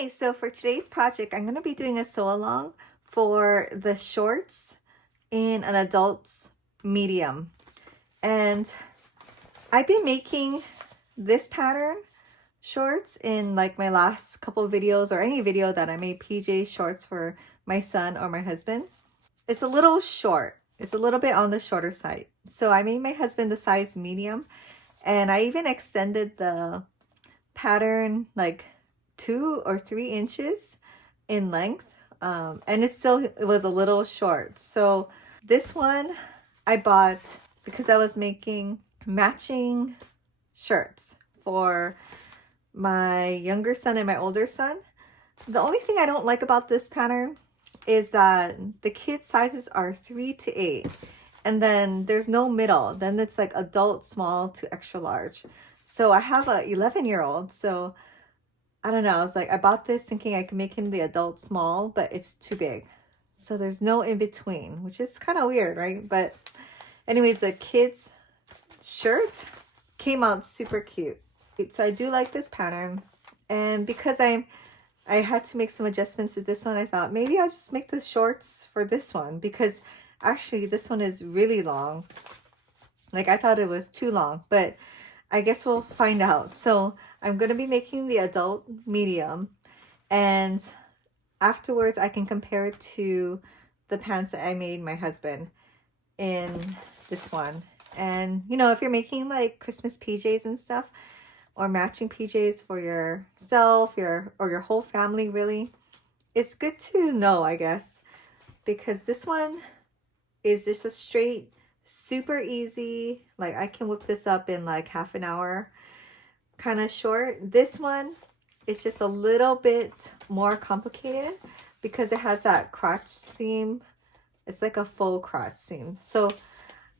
Hi, so for today's project, I'm going to be doing a sew along for the shorts in an adult's medium. And I've been making this pattern shorts in like my last couple of videos or any video that I made PJ shorts for my son or my husband. It's a little short. It's a little bit on the shorter side. So I made my husband the size medium, and I even extended the pattern like 2 or 3 inches in length, and it was a little short. So this one I bought because I was making matching shirts for my younger son and my older son. The only thing I don't like about this pattern is that the kids sizes are 3 to 8, and then there's no middle. Then it's like adult small to extra large. So I have a 11-year-old, so I don't know. I was like, I bought this thinking I could make him the adult small, but it's too big. So there's no in between, which is kind of weird, right? But anyways, the kids shirt came out super cute. So I do like this pattern. And because I had to make some adjustments to this one, I thought maybe I'll just make the shorts for this one, because actually this one is really long. Like, I thought it was too long, but I guess we'll find out. So I'm going to be making the adult medium, and afterwards I can compare it to the pants that I made my husband in this one. And you know, if you're making like Christmas PJs and stuff, or matching PJs for yourself, or your whole family, really, it's good to know, I guess, because this one is just a straight, super easy, like I can whip this up in like half an hour kind of short. This one is just a little bit more complicated because it has that crotch seam. It's like a faux crotch seam. So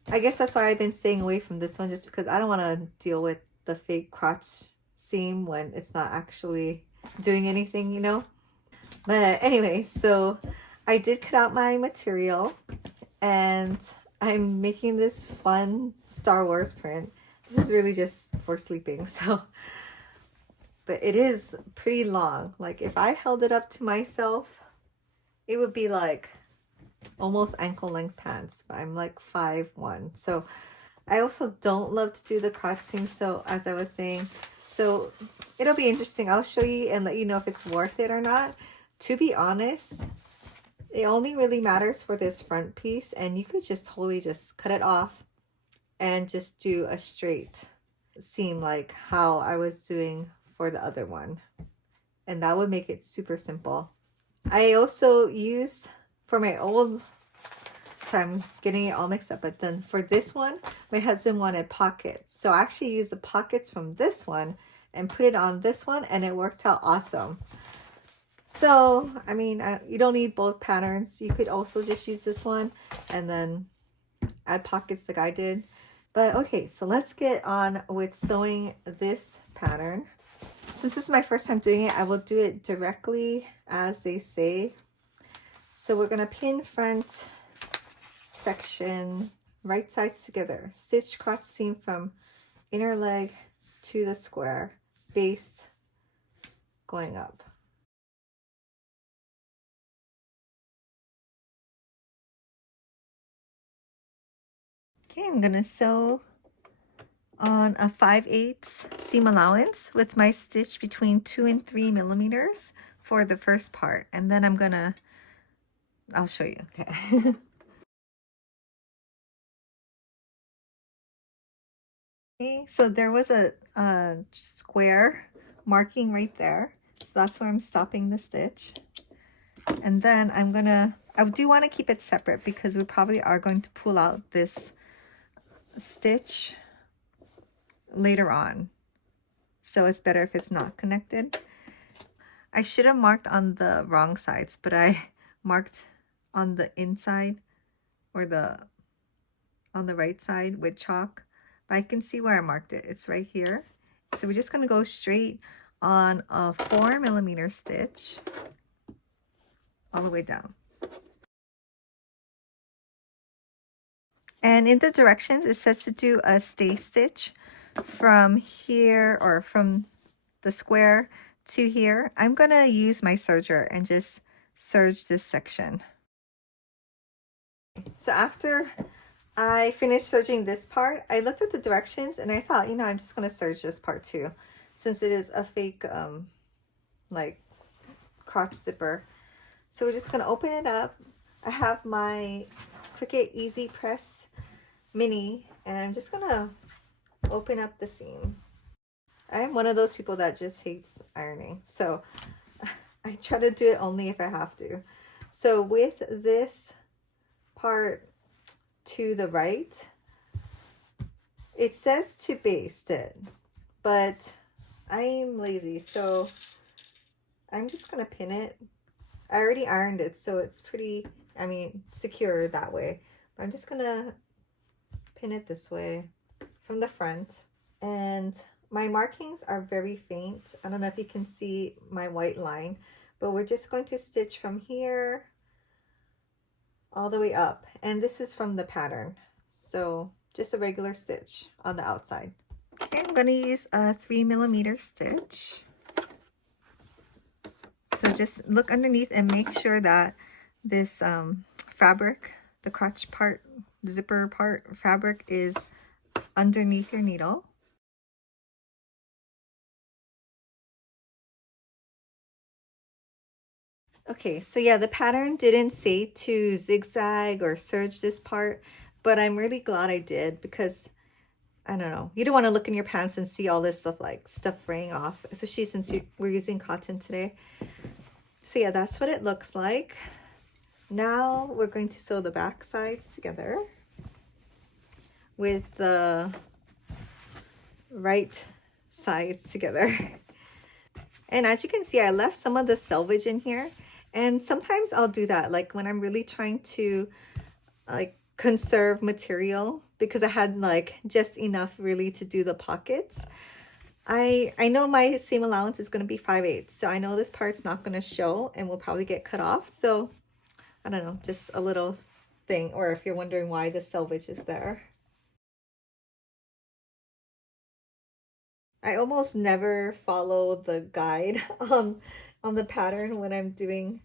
I guess that's why I've been staying away from this one, just because I don't want to deal with the fake crotch seam when it's not actually doing anything, you know. But anyway, so I did cut out my material, and I'm making this fun Star Wars print. This is really just for sleeping, so, but it is pretty long. Like, if I held it up to myself, it would be like almost ankle length pants, but I'm like 5'1", so I also don't love to do the crotch seam. So as I was saying, so it'll be interesting. I'll show you and let you know if it's worth it or not. To be honest, it only really matters for this front piece, and you could just totally just cut it off and just do a straight seam like how I was doing for the other one, and that would make it super simple. I also used for my old, so I'm getting it all mixed up, but then for this one my husband wanted pockets, so I actually used the pockets from this one and put it on this one, and it worked out awesome. So I mean, you don't need both patterns. You could also just use this one and then add pockets like I did. But okay, so let's get on with sewing this pattern. Since this is my first time doing it, I will do it directly as they say. So we're going to pin front section, right sides together, stitch crotch seam from inner leg to the square, base going up. Okay, I'm going to sew on a 5/8 seam allowance with my stitch between 2 and 3 millimeters for the first part, and then I'll show you. Okay. Okay, so there was a square marking right there, so that's where I'm stopping the stitch. And then I do want to keep it separate because we probably are going to pull out this stitch later on, so it's better if it's not connected. I should have marked on the wrong sides, but I marked on the inside, or on the right side with chalk, but I can see where I marked it. It's right here. So we're just going to go straight on a 4 millimeter stitch all the way down. And in the directions, it says to do a stay stitch from here, or from the square to here, I'm gonna use my serger and just serge this section. So after I finished serging this part, I looked at the directions and I thought, you know, I'm just gonna serge this part too, since it is a fake like crotch zipper. So we're just gonna open it up. I have my Cricut Easy Press Mini and I'm just gonna open up the seam. I am one of those people that just hates ironing, so I try to do it only if I have to. So with this part to the right, it says to baste it, but I'm lazy, so I'm just gonna pin it. I already ironed it, so it's pretty, I mean, secure that way. But I'm just gonna pin it this way from the front. And my markings are very faint. I don't know if you can see my white line, but we're just going to stitch from here all the way up. And this is from the pattern. So just a regular stitch on the outside. Okay, I'm gonna use a 3mm stitch. So just look underneath and make sure that this fabric, the crotch part, the zipper part fabric is underneath your needle. Okay, so yeah, the pattern didn't say to zigzag or serge this part, but I'm really glad I did because, I don't know, you don't want to look in your pants and see all this stuff like stuff fraying off, especially since we're using cotton today. So yeah, that's what it looks like. Now we're going to sew the back sides together with the right sides together. And as you can see, I left some of the selvage in here. And sometimes I'll do that, like when I'm really trying to like conserve material, because I had like just enough really to do the pockets. I know my seam allowance is going to be 5/8, so I know this part's not going to show and will probably get cut off. So I don't know, just a little thing, or if you're wondering why the selvage is there. I almost never follow the guide on the pattern when I'm doing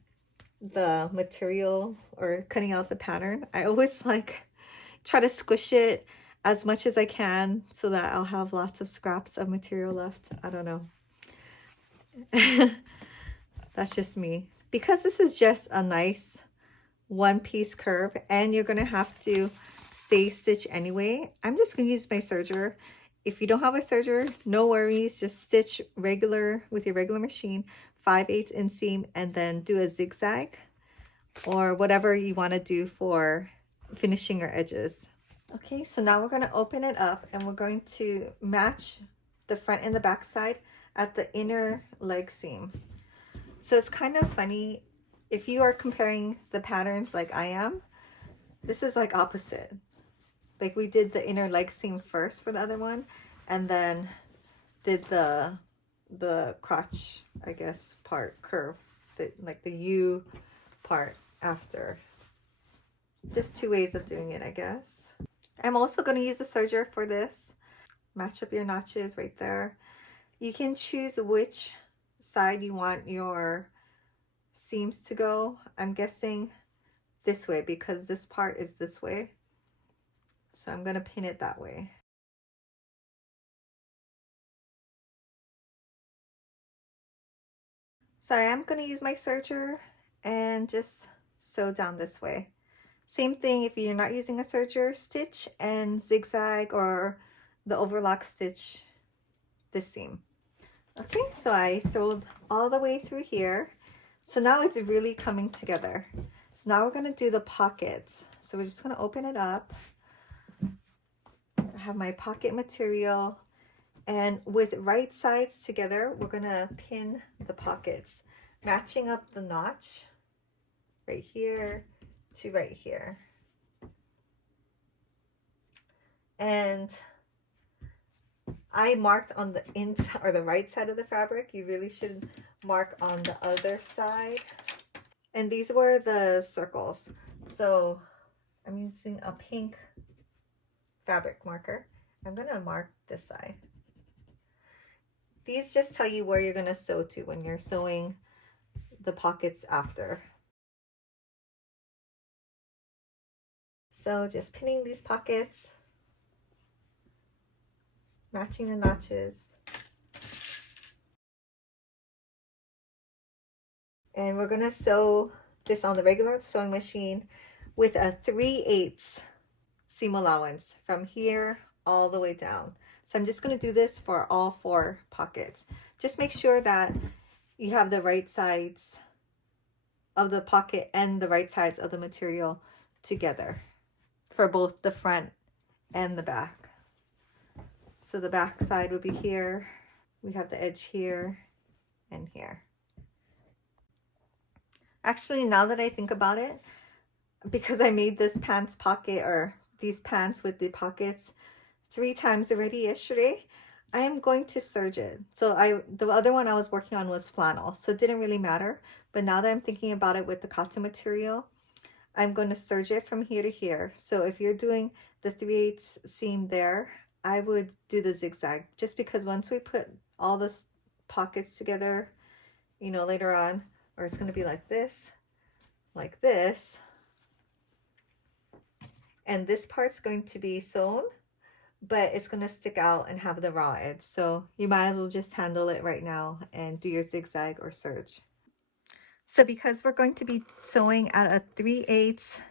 the material or cutting out the pattern. I always like try to squish it as much as I can so that I'll have lots of scraps of material left. I don't know. That's just me. Because this is just a nice one-piece curve and you're gonna have to stay stitch anyway, I'm just gonna use my serger. If you don't have a serger, no worries, just stitch regular with your regular machine, 5/8 inseam, and then do a zigzag or whatever you want to do for finishing your edges. Okay, so now we're going to open it up and we're going to match the front and the back side at the inner leg seam. So it's kind of funny if you are comparing the patterns like I am. This is like opposite. Like we did the inner leg seam first for the other one and then did the crotch, I guess, part curve, like the U part after. Just two ways of doing it, I guess. I'm also going to use a serger for this. Match up your notches right there. You can choose which side you want your seams to go. I'm guessing this way because this part is this way. So I'm going to pin it that way. So I am going to use my serger and just sew down this way. Same thing if you're not using a serger, stitch and zigzag or the overlock stitch this seam. Okay, so I sewed all the way through here. So now it's really coming together. So now we're going to do the pockets. So we're just going to open it up. I have my pocket material. And with right sides together, we're going to pin the pockets, matching up the notch right here to right here. And I marked on the inside or the right side of the fabric. You really should mark on the other side. And these were the circles. So I'm using a pink fabric marker. I'm going to mark this side. These just tell you where you're going to sew to when you're sewing the pockets after. So just pinning these pockets, matching the notches. And we're going to sew this on the regular sewing machine with a 3/8 seam allowance from here all the way down. So I'm just going to do this for all 4 pockets. Just make sure that you have the right sides of the pocket and the right sides of the material together for both the front and the back. So the back side would be here. We have the edge here and here. Actually, now that I think about it, because I made this pants pocket, or these pants with the pockets 3 times already yesterday, I am going to serge it. So the other one I was working on was flannel, so it didn't really matter. But now that I'm thinking about it with the cotton material, I'm going to serge it from here to here. So if you're doing the 3/8 seam there, I would do the zigzag, just because once we put all the pockets together, you know, later on, or it's going to be like this, and this part's going to be sewn, but it's going to stick out and have the raw edge. So you might as well just handle it right now and do your zigzag or serge. So because we're going to be sewing at a 3/8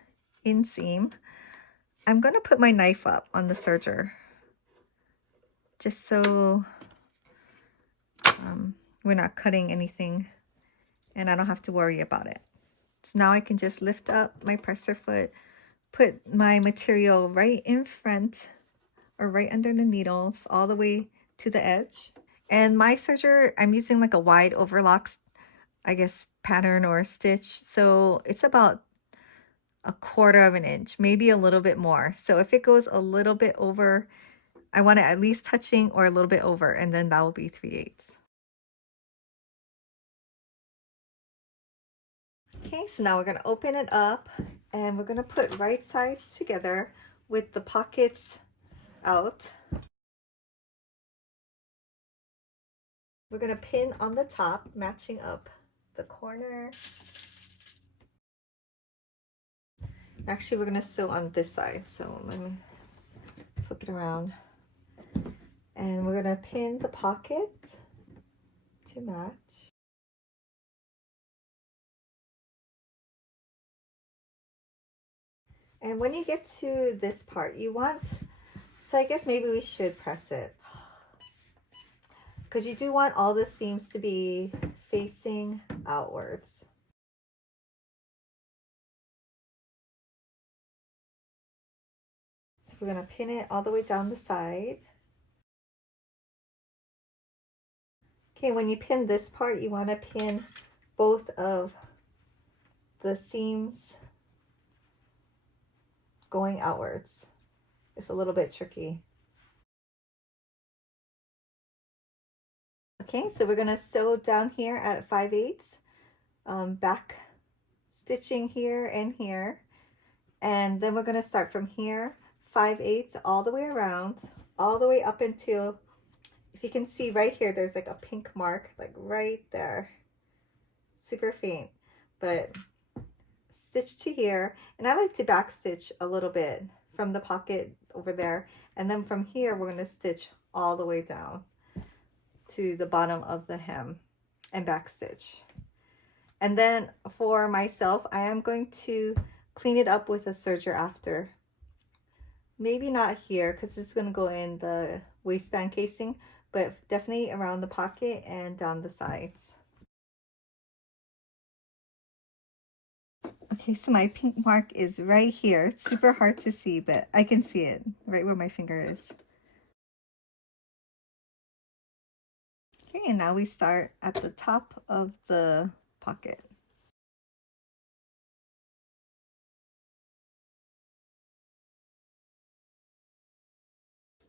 inseam, I'm going to put my knife up on the serger, just so we're not cutting anything and I don't have to worry about it. So now I can just lift up my presser foot, put my material right in front or right under the needles all the way to the edge. And my serger, I'm using like a wide overlock, I guess, pattern or stitch. So it's about 1/4 of an inch, maybe a little bit more. So if it goes a little bit over, I want it at least touching or a little bit over, and then that will be 3/8. Okay, so now we're going to open it up and we're going to put right sides together with the pockets out. We're going to pin on the top, matching up the corner. Actually, we're going to sew on this side, so let me flip it around. And we're going to pin the pocket to match. And when you get to this part, you want, so I guess maybe we should press it, because you do want all the seams to be facing outwards. So we're going to pin it all the way down the side. Okay, when you pin this part, you want to pin both of the seams going outwards. It's a little bit tricky. Okay, so we're going to sew down here at 5/8, back stitching here and here, and then we're going to start from here, 5/8 all the way around, all the way up until, if you can see right here, there's like a pink mark, like right there, super faint, but stitch to here. And I like to back stitch a little bit from the pocket over there, and then from here we're going to stitch all the way down to the bottom of the hem and back stitch. And then for myself, I am going to clean it up with a serger after. Maybe not here because it's going to go in the waistband casing, but definitely around the pocket and down the sides. Okay, so my pink mark is right here. It's super hard to see, but I can see it right where my finger is. Okay, and now we start at the top of the pocket.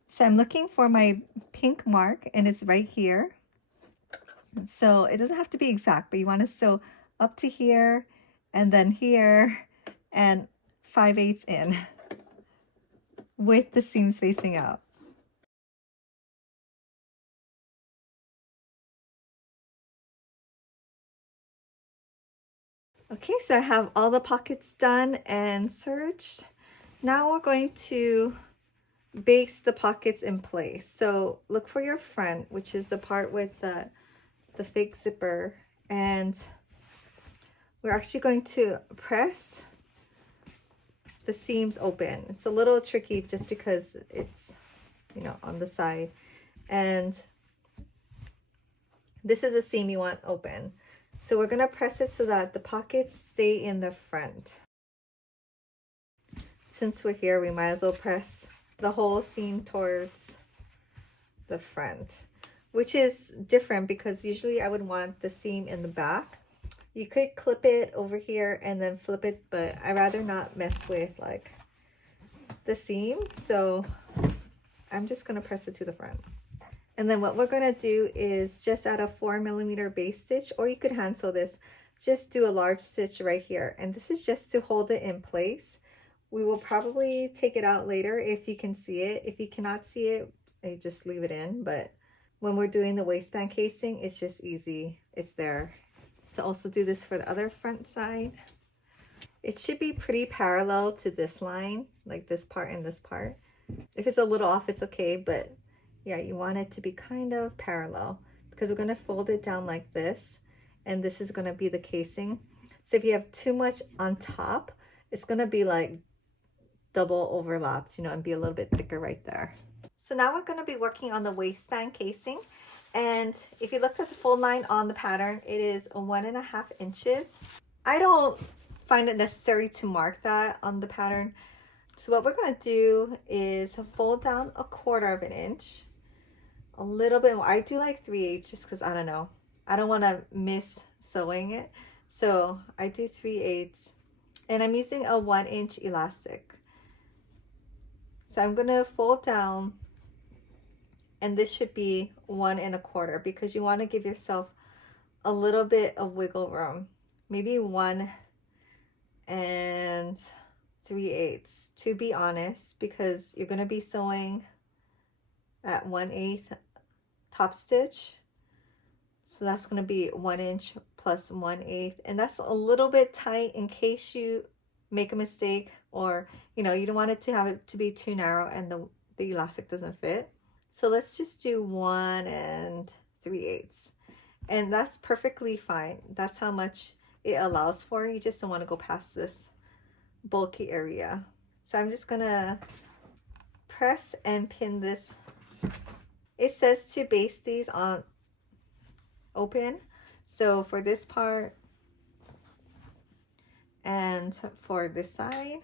So I'm looking for my pink mark and it's right here. So it doesn't have to be exact, but you want to sew up to here and then here and 5/8 in with the seams facing out. Okay, so I have all the pockets done and serged. Now we're going to baste the pockets in place. So look for your front, which is the part with the fake zipper, and we're actually going to press the seams open. It's a little tricky just because it's, you know, on the side, and this is a seam you want open. So we're gonna press it so that the pockets stay in the front. Since we're here, we might as well press the whole seam towards the front, which is different because usually I would want the seam in the back. You could clip it over here and then flip it, but I rather not mess with like the seam, so I'm just gonna press it to the front. And then what we're gonna do is just add a 4mm base stitch, or you could hand sew this. Just do a large stitch right here, and this is just to hold it in place. We will probably take it out later if you can see it. If you cannot see it, I just leave it in, but when we're doing the waistband casing, it's just easy, it's there. So also do this for the other front side. It should be pretty parallel to this line, like this part and this part. If it's a little off, it's okay, but yeah, you want it to be kind of parallel because we're going to fold it down like this, and this is going to be the casing. So if you have too much on top, it's going to be like double overlapped, you know, and be a little bit thicker right there. So now we're going to be working on the waistband casing, and if you looked at the fold line on the pattern, it is 1.5 inches. I don't find it necessary to mark that on the pattern. So what we're going to do is fold down 1/4 inch, a little bit more. I do like 3/8 just because I don't know, I don't want to miss sewing it, so I do 3/8, and I'm using a 1-inch elastic. So I'm going to fold down, and this should be 1 1/4 because you want to give yourself a little bit of wiggle room, maybe 1 3/8 to be honest, because you're going to be sewing at 1/8 top stitch. So that's going to be 1 inch plus 1/8, and that's a little bit tight in case you make a mistake, or you know, you don't want it to be too narrow and the elastic doesn't fit. So let's just do 1 3/8, and that's perfectly fine. That's how much it allows for. You just don't want to go past this bulky area. So I'm just gonna press and pin this. It says to baste these on open, so for this part and for this side,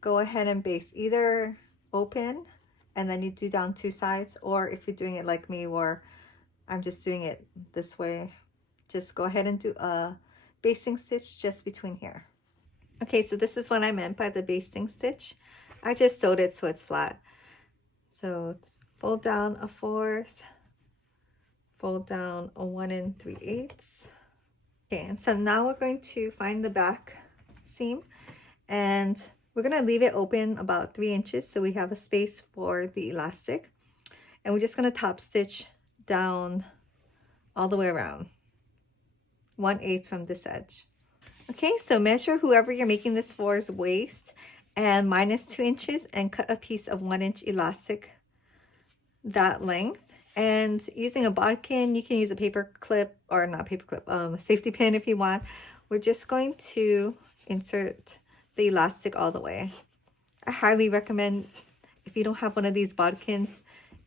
go ahead and baste either open and then you do down 2 sides, or if you're doing it like me where I'm just doing it this way, just go ahead and do a basting stitch just between here. Okay, so this is what I meant by the basting stitch. I just sewed it so it's flat. So fold down 1/4, fold down a 1 3/8. Okay, and so now we're going to find the back seam, and we're going to leave it open about 3 inches so we have a space for the elastic, and we're just going to top stitch down all the way around, 1/8 from this edge. Okay, so measure whoever you're making this for's waist and minus 2 inches and cut a piece of 1 inch elastic that length. And using a bodkin, you can use a paper clip, or not paper clip, a safety pin if you want. We're just going to insert the elastic all the way. I highly recommend, if you don't have one of these bodkins,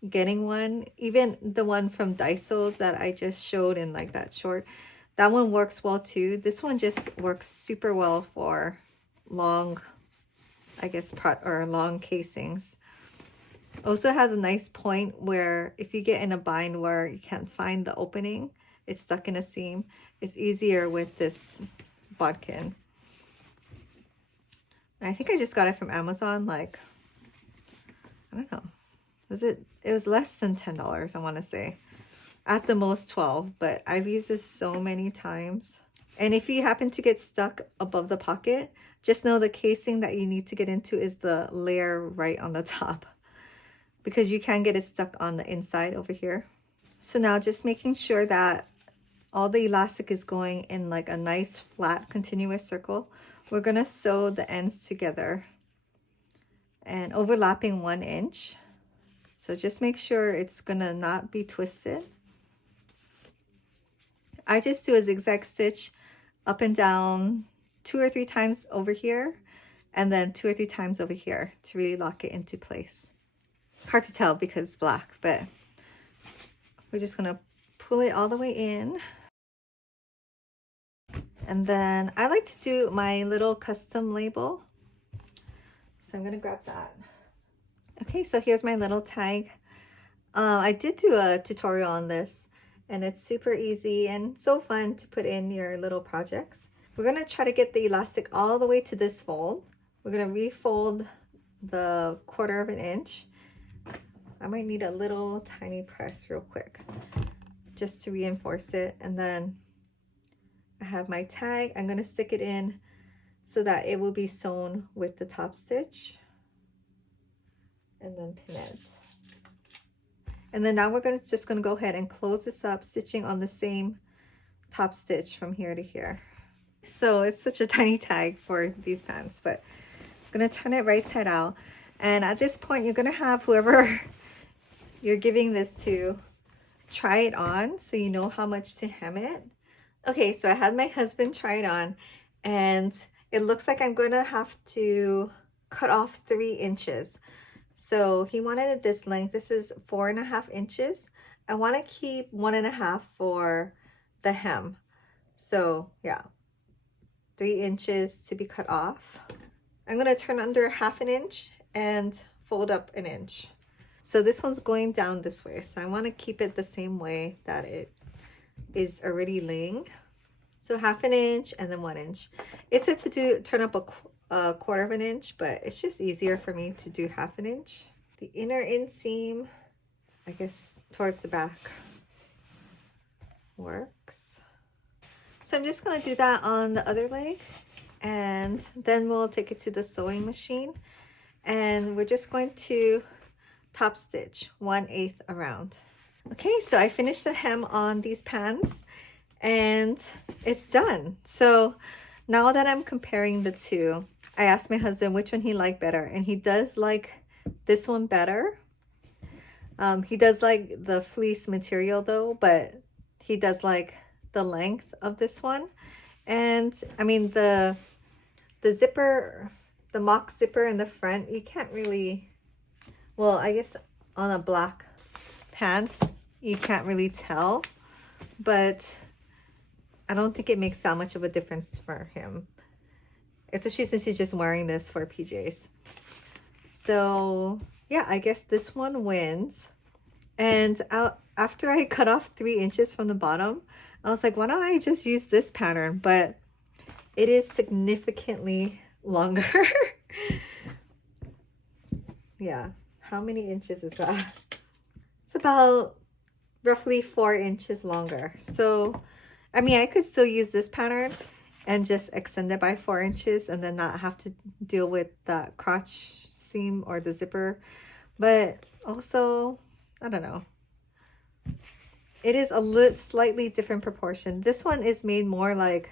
getting one. Even the one from Daiso that I just showed in like that short, that one works well too. This one just works super well for long, I guess, long casings. Also has a nice point where if you get in a bind where you can't find the opening, it's stuck in a seam, it's easier with this bodkin. I think I just got it from Amazon, like, I don't know, it was less than $10, I want to say. At the most 12, but I've used this so many times. And if you happen to get stuck above the pocket, just know the casing that you need to get into is the layer right on the top, because you can get it stuck on the inside over here. So now just making sure that all the elastic is going in like a nice flat continuous circle, we're gonna sew the ends together and overlapping 1 inch. So just make sure it's gonna not be twisted. I just do a zigzag stitch up and down 2 or 3 times over here, and then 2 or 3 times over here to really lock it into place. Hard to tell because it's black, but we're just gonna pull it all the way in. And then I like to do my little custom label. So I'm gonna grab that. Okay, so here's my little tag. I did do a tutorial on this, and it's super easy and so fun to put in your little projects. We're gonna try to get the elastic all the way to this fold. We're gonna refold the 1/4 of an inch. I might need a little tiny press real quick just to reinforce it. And then I have my tag. I'm gonna stick it in so that it will be sewn with the top stitch, and then pin it. And then now we're just gonna go ahead and close this up, stitching on the same top stitch from here to here. So it's such a tiny tag for these pants, but I'm gonna turn it right side out. And at this point, you're gonna have whoever you're giving this to try it on so you know how much to hem it. Okay, so I had my husband try it on, and it looks like I'm gonna have to cut off 3 inches. So he wanted it this length. This is 4.5 inches. I want to keep 1.5 for the hem. So yeah, 3 inches to be cut off. I'm going to turn under 1/2 inch and fold up 1 inch. So this one's going down this way. So I want to keep it the same way that it is already laying. So 1/2 inch and then 1 inch. It said to turn up a 1/4 of an inch, but it's just easier for me to do 1/2 inch. The inner inseam, I guess towards the back, works. So I'm just going to do that on the other leg, and then we'll take it to the sewing machine, and we're just going to top stitch 1/8 around. Okay, so I finished the hem on these pants and it's done. So now that I'm comparing the two, I asked my husband which one he liked better, and he does like this one better. He does like the fleece material though, but he does like the length of this one. And I mean the zipper, the mock zipper in the front, you can't really, well, I guess on a black pants you can't really tell, but I don't think it makes that much of a difference for him, especially since he's just wearing this for PJs. So yeah, I guess this one wins. And after I cut off 3 inches from the bottom, I was like, why don't I just use this pattern? But it is significantly longer. Yeah, how many inches is that? It's about roughly 4 inches longer. So I mean, I could still use this pattern and just extend it by 4 inches and then not have to deal with that crotch seam or the zipper. But also, I don't know, it is a slightly different proportion. This one is made more like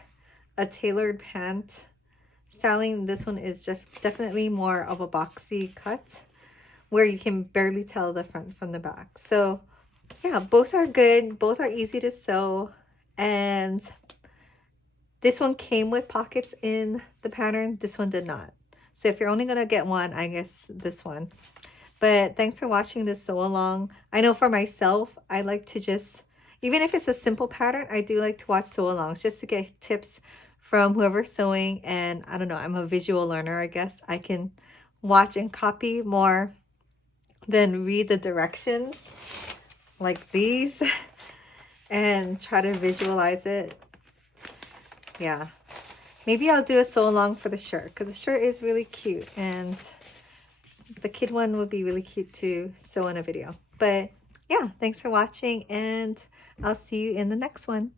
a tailored pant styling. This one is just definitely more of a boxy cut where you can barely tell the front from the back. So yeah, both are good, both are easy to sew, and this one came with pockets in the pattern, this one did not. So if you're only gonna get one, I guess this one. But thanks for watching this sew along. I know for myself, I like to just, even if it's a simple pattern, I do like to watch sew alongs just to get tips from whoever's sewing. And I don't know, I'm a visual learner, I guess. I can watch and copy more than read the directions like these and try to visualize it. Yeah, maybe I'll do a sew along for the shirt because the shirt is really cute, and the kid one would be really cute to sew in a video. But yeah, thanks for watching, and I'll see you in the next one.